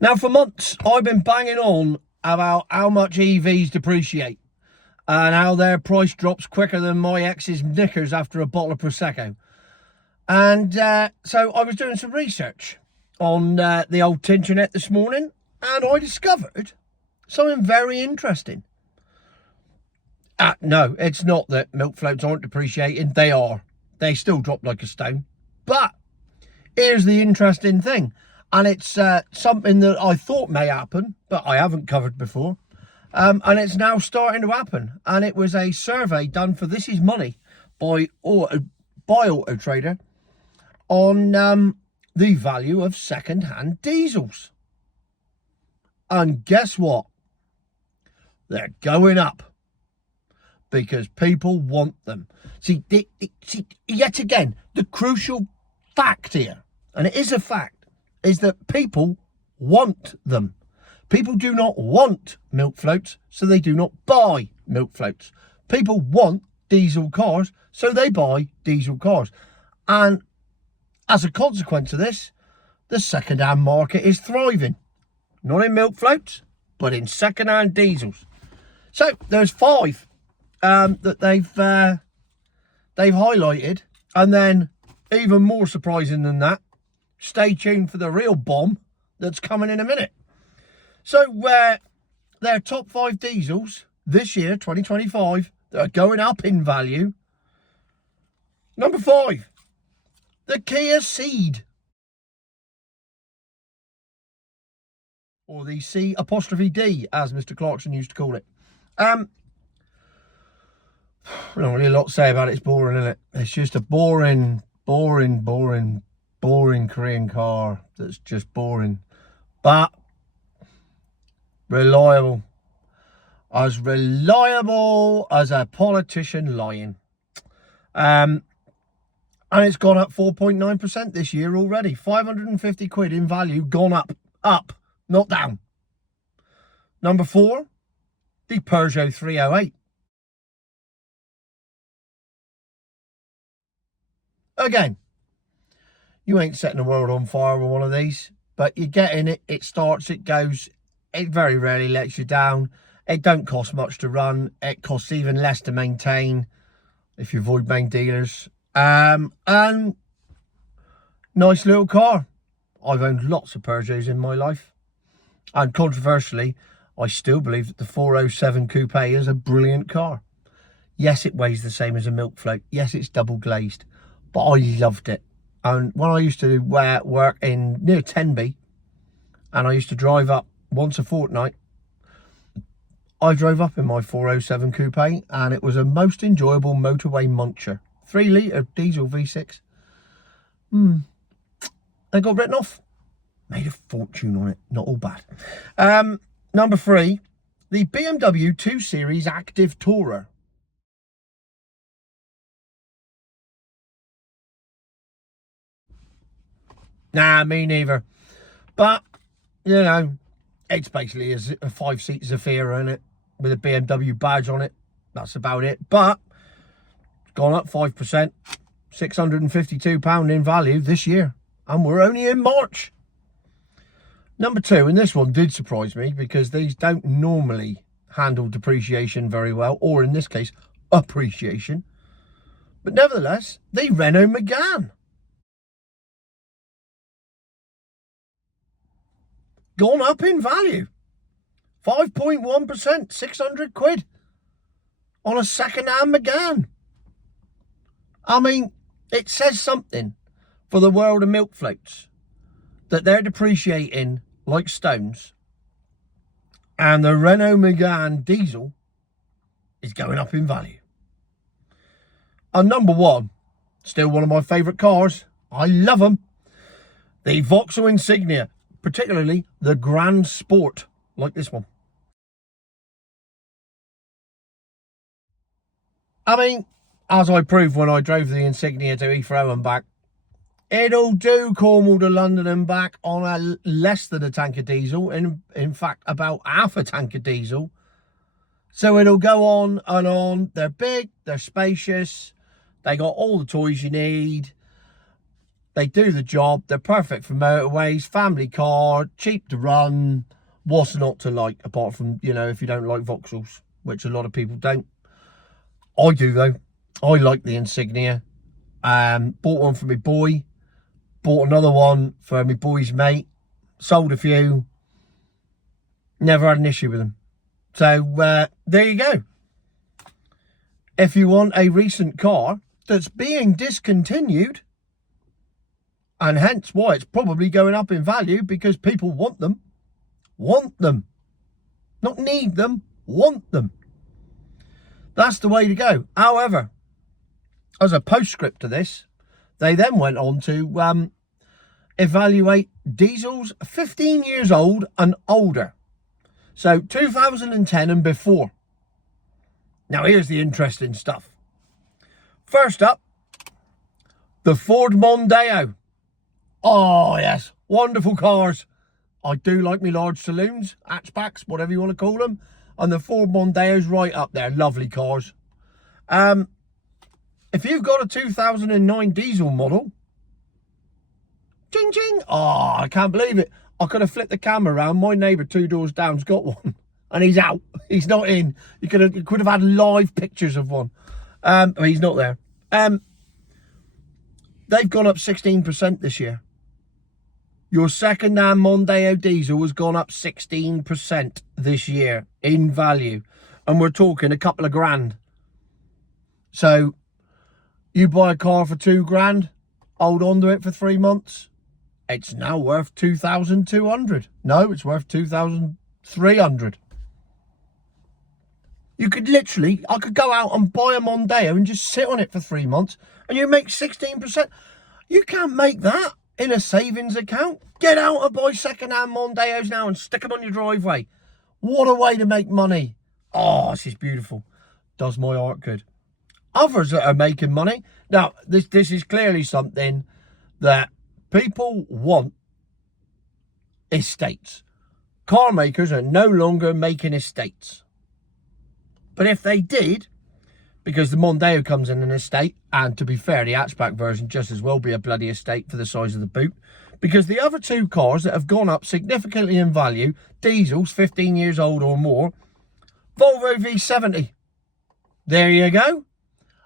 Now, for months, I've been banging on about how much EVs depreciate and how their price drops quicker than my ex's knickers after a bottle of Prosecco. And so I was doing some research on the old Tinternet this morning, and I discovered something very interesting. No, it's not that milk floats aren't depreciating. They are. They still drop like a stone. But here's the interesting thing. And it's something that I thought may happen, but I haven't covered before. And it's now starting to happen. And it was a survey done for This Is Money by Auto Trader on the value of second-hand diesels. And guess what? They're going up because people want them. See, yet again, the crucial fact here, and it is a fact, is that people want them. People do not want milk floats, so they do not buy milk floats. People want diesel cars, so they buy diesel cars. And as a consequence of this, the second-hand market is thriving. Not in milk floats, but in second-hand diesels. So there's 5 that they've highlighted, and then even more surprising than that, stay tuned for the real bomb that's coming in a minute. So their top 5 diesels this year, 2025, that are going up in value. Number 5, the Kia Ceed, or the C''D, as Mr. Clarkson used to call it. Not really a lot to say about it. It's boring, isn't it? It's just a boring Korean car that's just boring, but reliable as a politician lying. And it's gone up 4.9% this year already. 550 quid in value, gone up, not down. Number 4, the Peugeot 308. Again, you ain't setting the world on fire with one of these, but you get in it, it starts, it goes, it very rarely lets you down. It don't cost much to run. It costs even less to maintain if you avoid main dealers. And nice little car. I've owned lots of Peugeots in my life. And controversially, I still believe that the 407 Coupe is a brilliant car. Yes, it weighs the same as a milk float. Yes, it's double glazed. But I loved it. And when I used to work in near Tenby, and I used to drive up once a fortnight, I drove up in my 407 Coupe, and it was a most enjoyable motorway muncher. 3-litre diesel V6. They got written off. Made a fortune on it. Not all bad. Number 3, the BMW 2 Series Active Tourer. Nah, me neither. But, you know, it's basically a 5-seat Zafira in it with a BMW badge on it. That's about it. But it's gone up 5%, £652 in value this year. And we're only in March. Number 2, and this one did surprise me because these don't normally handle depreciation very well, or in this case, appreciation. But nevertheless, the Renault Megane. Gone up in value. 5.1%, 600 quid on a second-hand Megane. I mean, it says something for the world of milk floats that they're depreciating like stones, and the Renault Megane diesel is going up in value. And number 1, still one of my favourite cars. I love them. The Vauxhall Insignia, particularly the Grand Sport, like this one. I mean, as I proved when I drove the Insignia to Heathrow and back, it'll do Cornwall to London and back on a less than a tank of diesel. In fact, about half a tank of diesel. So it'll go on and on. They're big, they're spacious, they got all the toys you need. They do the job. They're perfect for motorways, family car, cheap to run. What's not to like, apart from, you know, if you don't like Vauxhalls, which a lot of people don't. I do, though. I like the Insignia. Bought one for my boy. Bought another one for my boy's mate. Sold a few. Never had an issue with them. So, there you go. If you want a recent car that's being discontinued, and hence why it's probably going up in value, because people want them. Want them. Not need them, want them. That's the way to go. However, as a postscript to this, they then went on to evaluate diesels 15 years old and older. So 2010 and before. Now here's the interesting stuff. First up, the Ford Mondeo. Oh yes, wonderful cars. I do like me large saloons, hatchbacks, whatever you want to call them. And the Ford Mondeo's right up there. Lovely cars. If you've got a 2009 diesel model, ching ching. Oh, I can't believe it. I could have flipped the camera around. My neighbour 2 doors down's got one. And he's out. He's not in. You could have had live pictures of one. But he's not there. They've gone up 16% this year. Your second-hand Mondeo diesel has gone up 16% this year in value. And we're talking a couple of grand. So, you buy a car for 2 grand, hold on to it for 3 months. It's now worth 2,200. No, it's worth 2,300. You could literally, I could go out and buy a Mondeo and just sit on it for 3 months and you make 16%. You can't make that in a savings account. Get out and buy second-hand Mondeos now and stick them on your driveway. What a way to make money. Oh, this is beautiful. Does my heart good. Others that are making money. Now, this is clearly something that people want. Estates. Car makers are no longer making estates. But if they did, because the Mondeo comes in an estate, and to be fair, the hatchback version just as well be a bloody estate for the size of the boot, because the other 2 cars that have gone up significantly in value, diesels 15 years old or more, Volvo V70. There you go.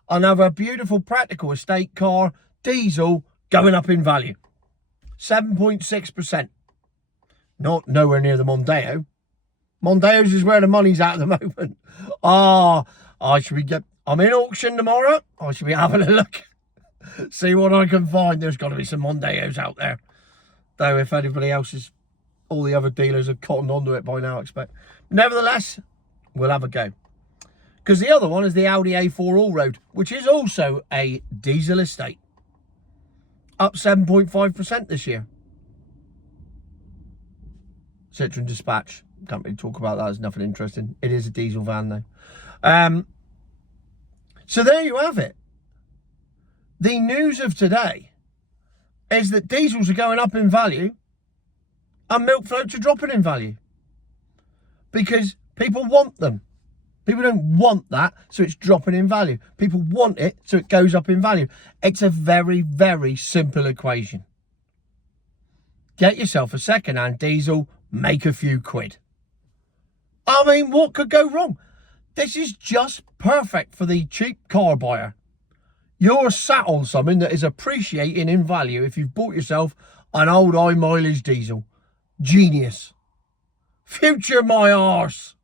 Another beautiful practical estate car, diesel, going up in value. 7.6%. Not nowhere near the Mondeo. Mondeo's is where the money's at the moment. I'm in auction tomorrow. I should be having a look. See what I can find. There's got to be some Mondeos out there. Though if anybody else is, all the other dealers have cottoned onto it by now, I expect. Nevertheless, we'll have a go. Because the other one is the Audi A4 All-Road, which is also a diesel estate. Up 7.5% this year. Citroen Dispatch. Can't really talk about that. There's nothing interesting. It is a diesel van, though. So there you have it. The news of today is that diesels are going up in value and milk floats are dropping in value. Because people want them. People don't want that, so it's dropping in value. People want it, so it goes up in value. It's a very, very simple equation. Get yourself a second-hand diesel, make a few quid. I mean, what could go wrong? This is just perfect for the cheap car buyer. You're sat on something that is appreciating in value if you've bought yourself an old high mileage diesel. Genius. Future my arse.